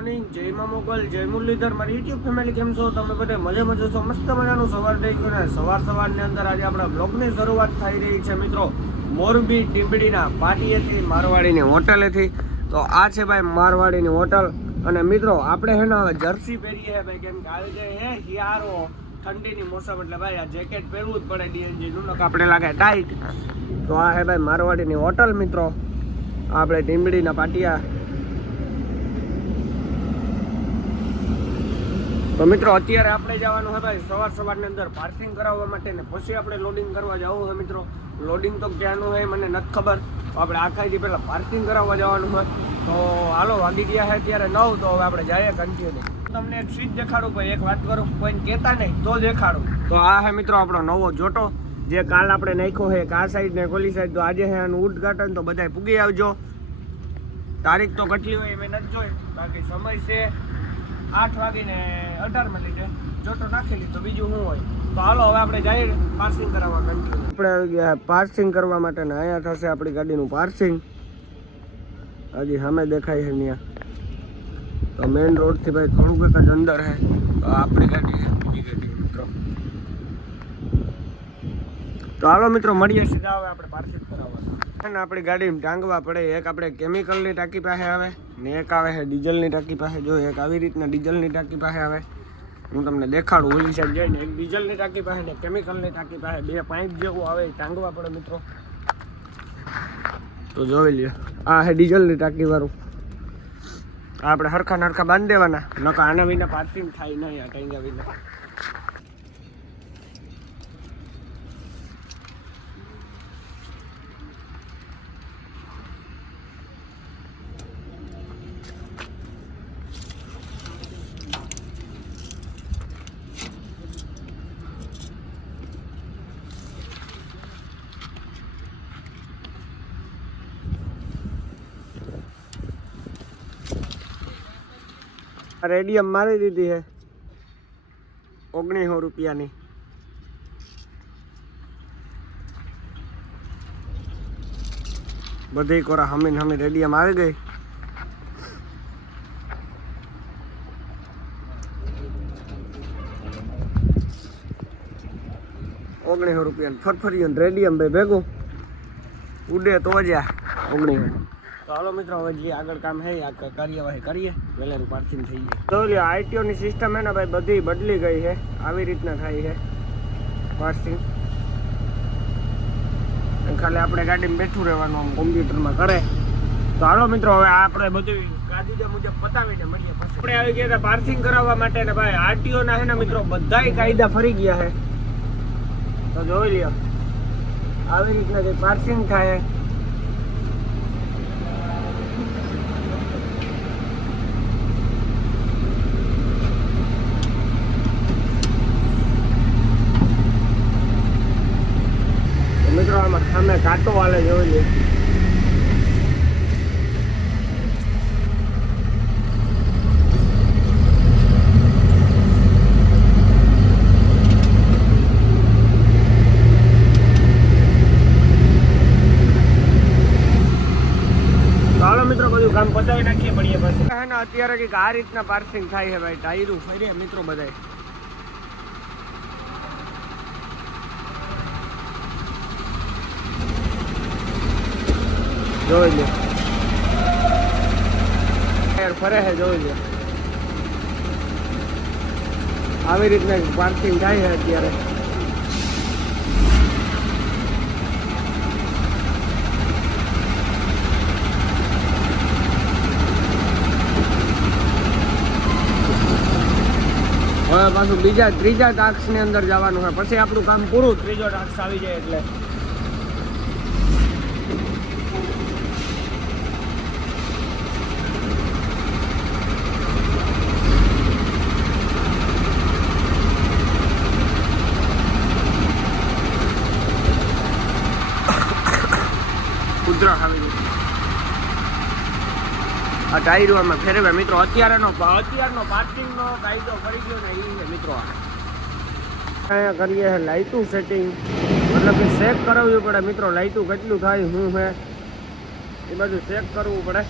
Morning જય મા મોગલ, જય મુરલીધર. મારી યુટ્યુબ ફેમિલી કેમ છો? તમે બધે મજા મજો છો મસ્ત મજાનું સવાર થઈ ગયું ને. સવાર સવારની અંદર આજે આપણા બ્લોગની શરૂઆત થઈ રહી છે, મિત્રો. મોરબી ટીમ્બડીના પાટીએથી, મારવાડીની હોટલેથી. તો આ છે ભાઈ મારવાડીની હોટલ. અને મિત્રો, આપણે હે ને હવે જર્સી પહેરીએ હે ભાઈ. કેમ કે આવી જાય હે હિયારો ઠંડીની મોસમ. એટલે ભાઈ, આ જેકેટ પહેરવું જ પડે ડીએનજી નું. નક આપણે લાગે ટાઈટ. તો આ હે ભાઈ મારવાડીની હોટલ, મિત્રો. આપણે ટીમ્બડીના પાટિયા. તો મિત્રો, અત્યારે આપણે જવાનું હતા સવાર સવારની અંદર પાર્કિંગ કરાવવા માટે ને પછી આપણે લોડિંગ કરવા જવું હોય મિત્રો. લોડિંગ તો ક્યાંનું હોય મને નથી ખબર. આપણે આખાથી પહેલાં પાર્કિંગ કરાવવા જવાનું હોય તો હાલો, વાગી ગયા છે અત્યારે નવ, તો હવે આપણે જઈએ કન્ટિન્યુ તમને એક સ્વીચ દેખાડું કોઈ એક વાત કરું કોઈને કહેતા નહીં, તો દેખાડું. તો આ હે મિત્રો આપણો નવો જોટો, જે કાલ આપણે નાખ્યો છે આ સાઈડ ને કોલી સાઈડ તો આજે છે આનું ઉદઘાટન, તો બધાય પૂગી આવજો. તારીખ તો કેટલી હોય મેં નથી જોઈ, બાકી સમય છે. આઠ વાગીને અઢાર મિનિટે જોટો નાખી લીધો, બીજું શું હોય? તો હાલો, હવે આપણે જઈએ પાર્સિંગ કરાવવા કન્ટિન્યુ આપણે પાર્સિંગ કરવા માટે ને અહીંયા થશે આપણી ગાડીનું પાર્સિંગ હજી સામે દેખાય છે ત્યાં તો મેઇન રોડથી ભાઈ થોડુંક જ અંદર છે તો આપણી ગાડી છે બીજી ગાડી, મિત્રો. તો હાલો, મિત્રો, મળીએ સીધા હવે આપણે પાર્સિંગ કરાવવા. આપણી ગાડીમાં ટાંગવા પડે. એક આપણે કેમિકલની ટાંકી પાસે આવે ને એક આવે છે ડીઝલની ટાંકી પાસે. જો એક આવી રીતના ડીઝલની ટાંકી પાસે આવે. હું તમને દેખાડું ઓલી સાઈડ જઈને. એક ડીઝલની ટાંકી પાસે ને કેમિકલની ટાંકી પાસે. બે પાઇપ જેવું આવે ટાંગવા પડે મિત્રો. તો જોઈ લ્યો. આ છે ડીઝલની ટાંકી વાળું. આપણે હરખા નરખા બાંધી દેવાના નકા આના વિના પાર્કિંગ થાય નહીં, આ ટાંગ્યા વિના. રેડિયમ મારી દીધી છે ઓગણીસો રૂપિયાની. બધી કોરા હમીન હમી રેડિયમ આવી ગઈ? ઓગણીસો રૂપિયા ફરફરિયું રેડિયમ ભાઈ ભેગું. ઉડે તો જ્યાં ઓગણીસો. હાલો મિત્રો, હવે જે આગળ કામ છે આ કાર્યવાહી કરીએ. વેલેરું પાર્કિંગ થઈ જાય તો લ્યો આઈટીઓ ની સિસ્ટમ હે ને ભાઈ, બધી બદલી ગઈ છે આવી રીતના થાય છે પાર્કિંગ ખાલી આપણે ગાડીમાં બેઠું રહેવાનું આમ કોમ્પ્યુટરમાં કરે તો હાલો મિત્રો, હવે આપણે બધું કાયદા મુજબ પતાવીને મળીએ આપણે આવી ગયા હતા પાર્કિંગ કરાવવા માટે ને ભાઈ આરટીઓ ના છે ને મિત્રો, બધાય કાયદા ફરી ગયા છે તો જોઈ લ્યો, આવી રીતના જે પાર્કિંગ થાય આમાં સામે કાંટો વાળે જોઈ લે. મિત્રો, બધું કામ પતાવી નાખીએ, પડીએ પછી. અત્યારે કંઈક આ રીતના પાર્સિંગ થાય છે ભાઈ ટાયરું ફરીએ મિત્રો બધાય. જોઈ લે. ફરે છે, જોઈ લે. આવી રીતના પાર્કિંગ થાય છે અત્યારે. હવે પાછું બીજા ત્રીજા ટાસ્કની અંદર જવાનું હોય પછી આપણું કામ પૂરું. ત્રીજો ટાસ્ક આવી જાય એટલે. આ અમે ફેરવે મિત્રો, અત્યારેનો અત્યારનો પાર્કિંગનો કાયદો ફરી ગયો ને એ મિત્રો અહીંયા કરીએ લાઇટું સેટિંગ મતલબ કે ચેક કરાવવું પડે. મિત્રો લાઇટું કેટલું થાય, શું છે? એ બધું ચેક કરવું પડે.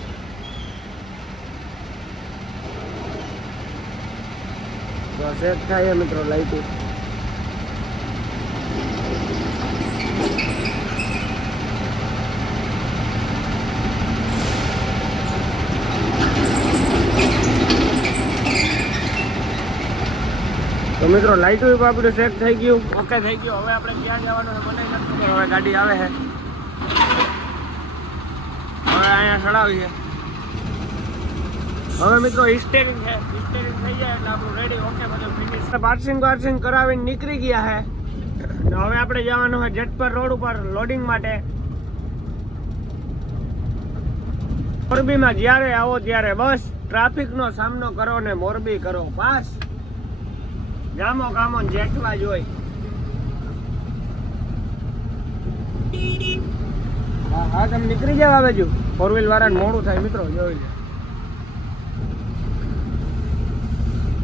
તો ચેક થાય મિત્રો, લાઈટ. મિત્રો લાઈટ આપણું સેટ થઈ ગયું. ઓકે થઈ ગયું. હવે આપણે ક્યાં જવાનું છે મને નથી ખબર. હવે ગાડી આવે છે. હવે અહીંયા ચડાવીએ. હવે મિત્રો સ્ટેરિંગ છે. સ્ટેરિંગ થઈ જાય એટલે આપણું રેડી ઓકે બધું ફિનિશ પાર્સિંગ પાર્સિંગ કરાવીને નીકળી ગયા છે. હવે આપણે જવાનું છે જેટપર રોડ ઉપર લોડિંગ માટે. મોરબીમાં જ્યારે આવો ત્યારે બસ ટ્રાફિકનો સામનો કરો ને મોરબી કરો. પાસ ગામો ગામો જેટવા જોઈ હા તમે નીકળી જાવ આવે જો. ફોર વ્હીલ વાળાને મોડું થાય, મિત્રો, જોઈ લે.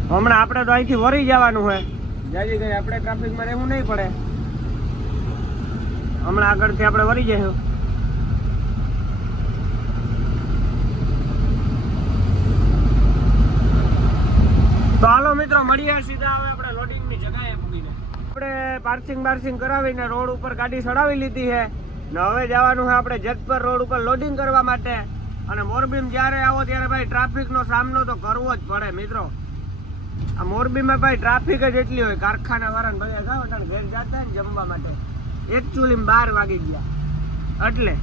હમણાં આપણે તો અહીંથી વરી જવાનું હોય. જાજી કઈ આપણે ટ્રાફિકમાં રહેવું નહીં પડે. હમણાં આગળથી આપણે વરી જઈશું. તો હાલો, મિત્રો, મળીએ સીધા હવે આપણે લોડિંગની જગાએ પૂગીને આપણે પાર્સિંગ બાર્સિંગ કરાવીને રોડ ઉપર ગાડી ચડાવી લીધી છે. ને હવે જવાનું છે આપણે જેતપર રોડ ઉપર લોડિંગ કરવા માટે. અને મોરબીમાં જ્યારે આવો ત્યારે ભાઈ ટ્રાફિકનો સામનો તો કરવો જ પડે, મિત્રો. આ મોરબીમાં ભાઈ ટ્રાફિક જ એટલી હોય, કારખાના વાળાને બધા જાઓ અને ઘેર જતા ને જમવા માટે. એકચ્યુઅલી બાર વાગી ગયા. એટલે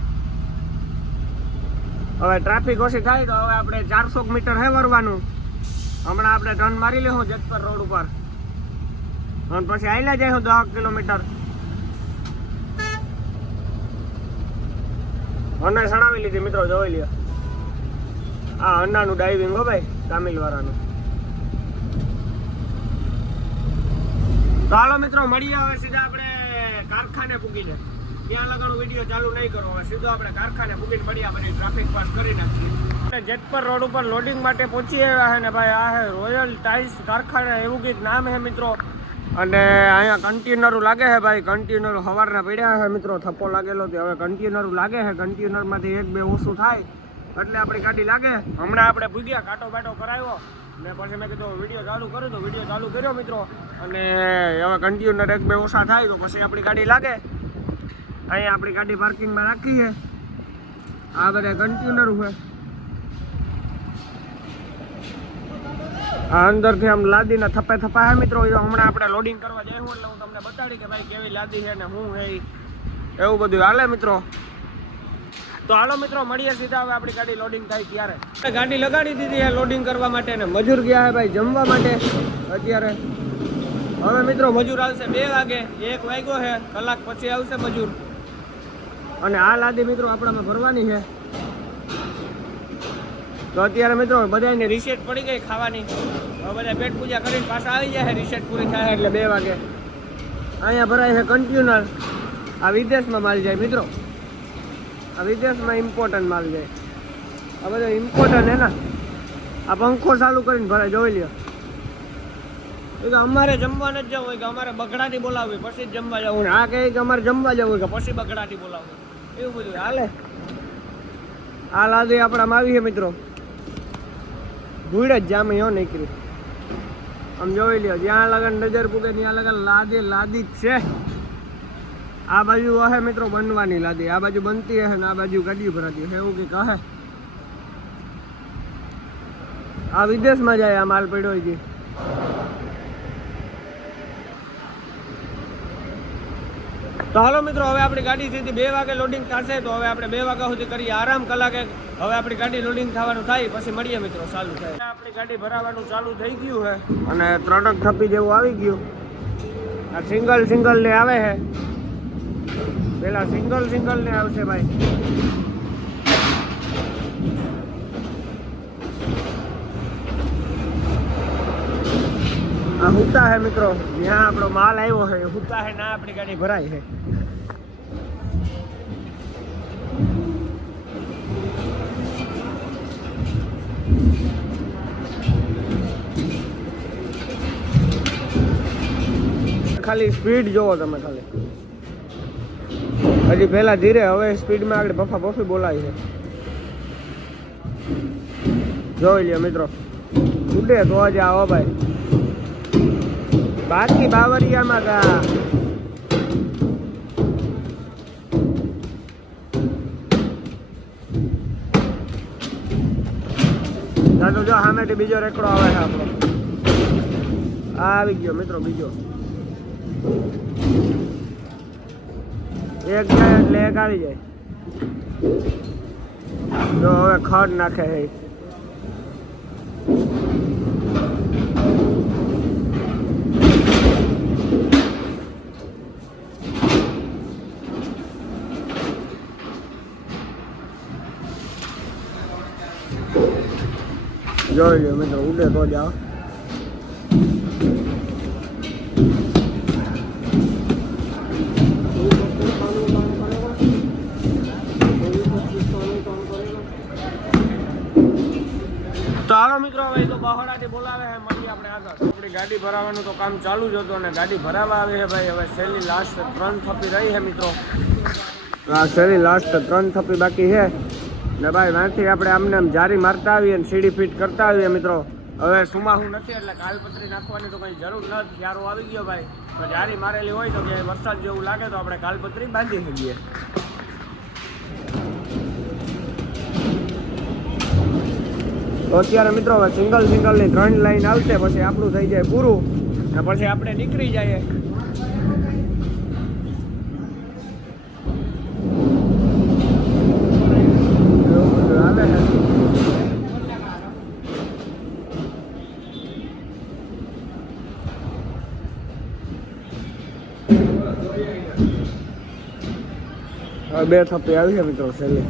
હવે ટ્રાફિક ઓછી થાય તો હવે આપણે ચારસો મીટર હે વરવાનું હમણાં આપણે ટર્ન મારી લેવું જેતપર રોડ ઉપર. અને પછી આયલા જાય દસ કિલોમીટર. અને સડાવી લીધી, મિત્રો, જોઈ લ્યો. આ અન્નાનું ડાઇવિંગ હો ભાઈ તામિલ વાળાનું ચાલો મિત્રો, મળીએ હવે સીધા આપણે કારખાને પૂગીને. ત્યાં લગાડું વીડિયો ચાલુ નહીં કરો, હવે સીધો આપણે કારખાને પૂગીને મળ્યા પછી ટ્રાફિક પાસ કરી નાખીએ. જેતપર રોડ ઉપર લોડિંગ માટે પહોંચી આવ્યા છે ને ભાઈ, આ હે રોયલ ટાઇલ્સ કારખાના, એવું કંઈક નામ છે મિત્રો. અને અહીંયા કન્ટેનરો લાગે છે ભાઈ કન્ટેનરો સવારના પડ્યા છે મિત્રો, થપ્પો લાગેલો તે હવે કન્ટેનરો લાગે છે કન્ટેનરમાંથી એક બે ઓછું થાય, એટલે આપણી ગાડી લાગે. હમણાં આપણે ભૂગ્યા, કાંટો બાટો કરાવ્યો. ને પછી મેં કીધું, વીડિયો ચાલુ કર્યો તો વીડિયો ચાલુ કર્યો મિત્રો. અને હવે કન્ટેનર એક બે ઓછા થાય તો પછી આપણી ગાડી લાગે. અહીંયા આપણી ગાડી પાર્કિંગમાં રાખી છે. આ બધા કન્ટેનર છે. અંદરથી આમ લાદીને થપે થપા હે મિત્રો હમણાં આપણે લોડિંગ કરવા જઈએ એટલે હું તમને બતાડી કે ભાઈ કેવી લાદી છે ને હું હે એવું બધું. હાલે મિત્રો. તો હાલો મિત્રો, મળીએ સીધા હવે આપણી ગાડી લોડિંગ થાય ત્યારે. ગાડી લગાડી દીધી છે લોડિંગ કરવા માટે ને મજૂર ગયા છે ભાઈ જમવા માટે અત્યારે. હવે મિત્રો, મજૂર આવશે બે વાગે. એક વાગ્યો છે. કલાક પછી આવશે મજૂર. અને આ લાદી મિત્રો આપણામાં ભરવાની છે. તો અત્યારે મિત્રો બધાને રિસેટ પડી ગઈ ખાવાની. બધા પેટ પૂજા કરીને પાછા આવી જાય રિસેટ પૂરી થાય એટલે બે વાગે. અહીંયા ભરાય છે કન્ટ્યુનર આ વિદેશમાં માલ જાય મિત્રો. આ વિદેશમાં ઇમ્પોર્ટન્ટ માલ જાય. આ બધો ઇમ્પોર્ટન્ટ હે ને. આ પંખો ચાલુ કરીને ભરાય, જોઈ લ્યો. કે અમારે જમવા નથી જવું હોય કે અમારે બગડાટી બોલાવવી, પછી જ જમવા જવું. આ કહે કે અમારે જમવા જવું કે પછી બગડાટી બોલાવવી. એવું બધું. હાલે. આ લાદી આપણા આવી છે મિત્રો. ધૂળ જ જામે યો નીકળી આમ જોઈ લ્યો, જ્યાં લગન નજર પૂગે ત્યાં લગન લાદી લાદી જ છે. આ બાજુ હે મિત્રો બનવાની લાદી, આ બાજુ બનતી હે ને આ બાજુ ગાડી ભરાતી હે એવું કે કહે આ વિદેશમાં જાય, આ માલ પડ્યો છે તો હાલો મિત્રો હવે આપણી ગાડી સીધી બે વાગે લોડિંગ થશે તો હવે આપણે બે વાગ્યા સુધી કરીએ આરામ કલાકે. હવે આપણી ગાડી લોડિંગ થવાનું થાય પછી મળીએ મિત્રો ચાલુ થાય. આપણી ગાડી ભરાવાનું ચાલુ થઈ ગયું છે અને ત્રણક થપ્પી જેવું આવી ગયું. આ સિંગલ સિંગલ ને આવે છે પેલા સિંગલ સિંગલ ને આવશે ભાઈ. આ હુતા હે મિત્રો. જ્યાં આપણો માલ આવ્યો છે હુતા હે ના આપણી ગાડી ભરાય છે ખાલી સ્પીડ જોવો તમે ખાલી. હજી પહેલા ધીરે, હવે સ્પીડમાં આગળ બફા બફી બોલાય છે. જોઈ લ્યો મિત્રો. ઉડે તો આજે આવો ભાઈ. બાકી બાવરિયામાં ગા. ચાલો જો સામેથી બીજો રેકડો આવે છે આપણો. આવી ગયો મિત્રો બીજો. એક જાય એટલે એક આવી જાય. જો હવે ખડ નાખે છે. જોઈ લે મિત્રો ઉડે તો તો હાલો મિત્રો, હવે તો બહોળાથી બોલાવે છે, મળીએ આપણે આગળ. આપણી ગાડી ભરાવાનું તો કામ ચાલુ જ હતું અને ગાડી ભરાવા આવી છે ભાઈ. હવે છેલ્લી લાસ્ટ ત્રણ થપી રહી છે મિત્રો. હા, છેલ્લી લાસ્ટ ત્રણ થપી બાકી છે. ને ભાઈ ત્યાંથી આપણે આમને આમ જારી મારતા આવીએ અને સીડી ફિટ કરતા આવીએ મિત્રો. હવે સુમાહું નથી એટલે કાલપત્રી નાખવાની તો કંઈ જરૂર નથી ક્યારો આવી ગયો ભાઈ. તો જારી મારેલી હોય તો કે વરસાદ જેવું લાગે તો આપણે કાલપત્રી બાંધી શકીએ. તો અત્યારે મિત્રો હવે સિંગલ સિંગલની ત્રણ લાઈન આવશે પછી આપણું થઈ જાય પૂરું ને પછી આપણે નીકળી જઈએ એવું બધું હાલે છે. હવે બે થપ્પી આવી છે મિત્રો છેલ્લી.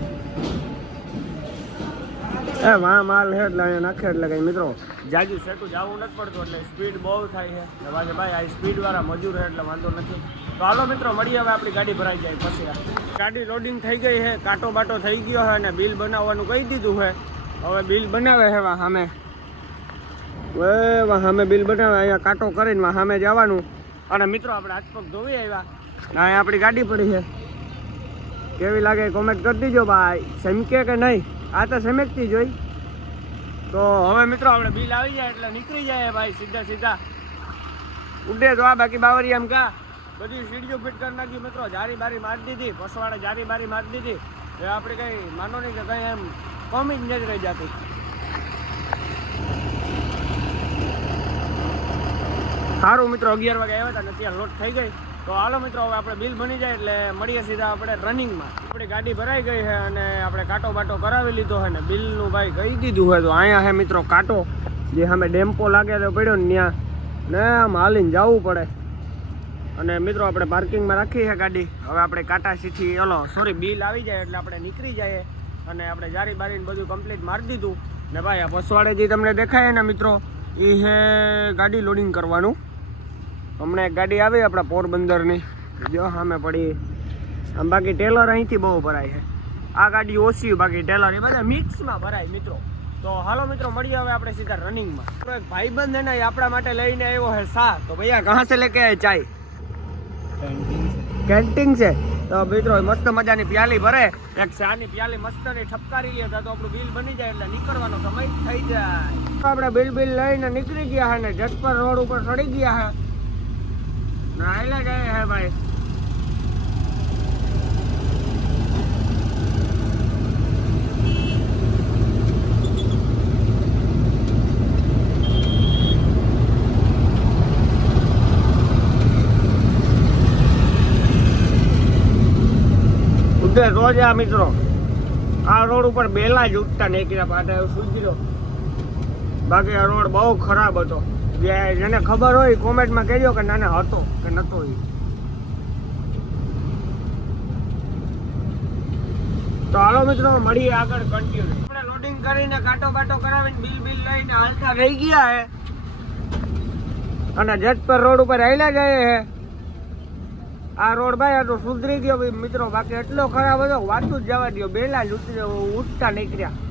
એ વાં માલ છે એટલે અહીંયા નાખે એટલે કઈ મિત્રો. જાજુ સેટું જવું નથી પડતું એટલે સ્પીડ બહુ થાય છે. પાછા ભાઈ આ સ્પીડ વાળા મજૂર છે એટલે વાંધો નથી. તો હાલો મિત્રો મળીએ હવે આપણી ગાડી ભરાઈ જાય પછી. ગાડી લોડિંગ થઈ ગઈ છે કાંટો બાટો થઈ ગયો છે અને બિલ બનાવવાનું કહી દીધું છે. હવે બિલ બનાવે છે વા સામે. હવે વા સામે બિલ બનાવે અહીંયા કાંટો કરીને વા સામે જવાનું. અને મિત્રો આપણે હાથ પગ ધોવી આવ્યા. અહીંયા આપણી ગાડી પડી છે. કેવી લાગે કોમેન્ટ કરી દીજો ભાઈ. સમકે કે નહીં? આ તો સમજતી જોઈ. તો હવે મિત્રો આપણે બિલ આવી જાય એટલે નીકળી જાય ભાઈ સીધા સીધા. ઉડે તો આ બાકી બાવરી એમ કા. બધી સીડીઓ ફિટ કરી નાખી મિત્રો. જારી બારી મારી દીધી. પસવાડે જારી બારી મારી દીધી. એ આપણે કંઈ માનો નહીં કે કંઈ એમ કમી જ નથી રહી જતી. સારું મિત્રો, અગિયાર વાગે આવ્યા હતા ને ત્યાં લોટ થઈ ગઈ. તો હાલો મિત્રો, હવે આપણે બિલ બની જાય એટલે મળીએ સીધા આપણે રનિંગમાં. આપણી ગાડી ભરાઈ ગઈ છે અને આપણે કાંટો બાટો કરાવી લીધો છે ને બિલનું ભાઈ કહી દીધું હોય તો અહીંયા છે મિત્રો કાંટો, જે સામે ડેમ્પો લાગે તો પડ્યો ને ત્યાં. ને આમ હાલીને જવું પડે. અને મિત્રો, આપણે પાર્કિંગમાં રાખી છે ગાડી. હવે આપણે કાંટા સીથી ઓલો સોરી બિલ આવી જાય એટલે આપણે નીકળી જઈએ. અને આપણે જારી બારીને બધું કમ્પ્લીટ મારી દીધું. ને ભાઈ, આ પસવાડે જે તમને દેખાય ને મિત્રો એ છે ગાડી લોડિંગ કરવાનું. હમણાં એક ગાડી આવી આપણા પોરબંદરની. જો સામે પડી. આમ બાકી ટેલર અહીંથી બહુ ભરાય છે. આ ગાડી ઓછી બાકી ટેલર એ બધા મિક્સમાં ભરાય મિત્રો. તો હાલો મિત્રો, મળીએ હવે આપણે સીધા રનિંગમાં આપણો એક ભાઈબંધ એને આપણા માટે લઈને આવ્યો છે સા તો ભૈયા કહા સે લેકે ચાય? કેન્ટીન છે. તો મિત્રો, મસ્ત મજાની પ્યાલી ભરે. એક ચાની પ્યાલી મસ્તની ઠપકારી લે, તો આપણું બિલ બની જાય એટલે નીકળવાનો સમય થઈ જાય. આપણે બિલ બિલ લઈને નીકળી ગયા છે ને જટપર રોડ ઉપર ચડી ગયા છે. નાયલા જાય હે ભાઈ. ઉડે રોજ આ મિત્રો. આ રોડ ઉપર બેલા જ ઉઠતા નીકળ્યા પાટા એવું સુધીરો બાકી આ રોડ બહુ ખરાબ હતો. જે જેને ખબર હોય કોમેન્ટમાં કહેજો કે નાને હતો કે નતો એ તો હાલો મિત્રો, મળીએ આગળ કન્ટિન્યુ આપણે લોડિંગ કરીને કાંટો બાટો કરાવીને બિલ બિલ લઈને હાલતા રહી ગયા હે. અને જજપર રોડ ઉપર આવેલા જાય હે. આ રોડ ભાઈ આ તો સુધરી ગયો. મિત્રો, બાકી એટલો ખરાબ હતો વાતું જ જવા દો બેલા જ ઉતરી ઉઠતા નીકળ્યા.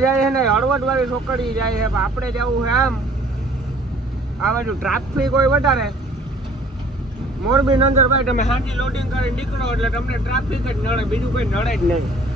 જાય ને હળવદ વાળી છોકરી જાય છે આપણે જવું છે આમ આ બાજુ ટ્રાફિક હોય વધારે. મોરબી નંદરભાઈ ભાઈ તમે હાજી લોડિંગ કરીને નીકળો એટલે તમને ટ્રાફિક જ નડે, બીજું કોઈ નડે જ નહીં.